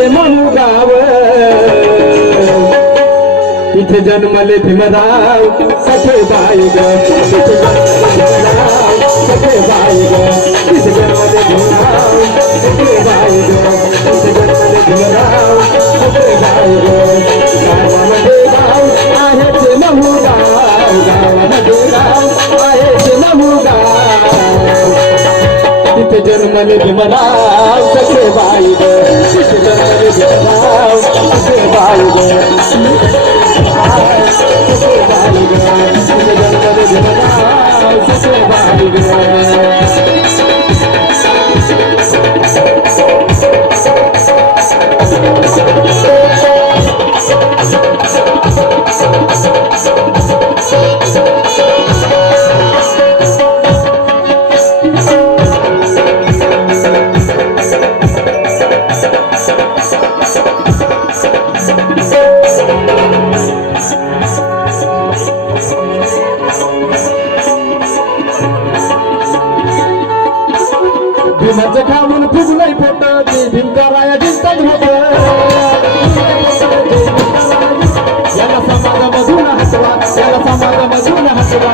आहेचे म्हणू गाव तिथे जन्मले भीमराव सखेबाई ग तिथे जन्मले भीमराव सखेबाई ग तिथे जन्मले भीमराव सखेबाई ग तिथे जन्मले भीमराव सखेबाई ग गावामध्ये गाव आहेचे म्हणू गाव गावामध्ये गाव आहेचे म्हणू गाव तिथे जन्मले भीमराव सखेबाई ग तिथे जन्मले भीमराव सखेबाई ग सखेबाई ग तिथे जन्मले भीमराव सखेबाई ग भीमाचं खाऊन फुगलंय पोट ते भीमकाराया जिंकत होत याला समाजामधून हसवा याला समाजामधून हसवा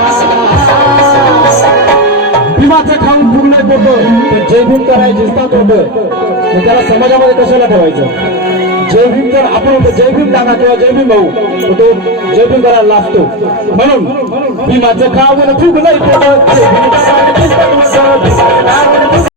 भीमाचं खाऊन फुगलंय पोट तर जय भीम कराया जिंकत होत मग त्याला समाजामध्ये कशाला ठेवायचं जय भीम जर आपण जय भीम दादा किंवा जय भीम भाऊ तो जय भीम करायला लागतो म्हणून भीमाचं खाऊन फुगलंय पोट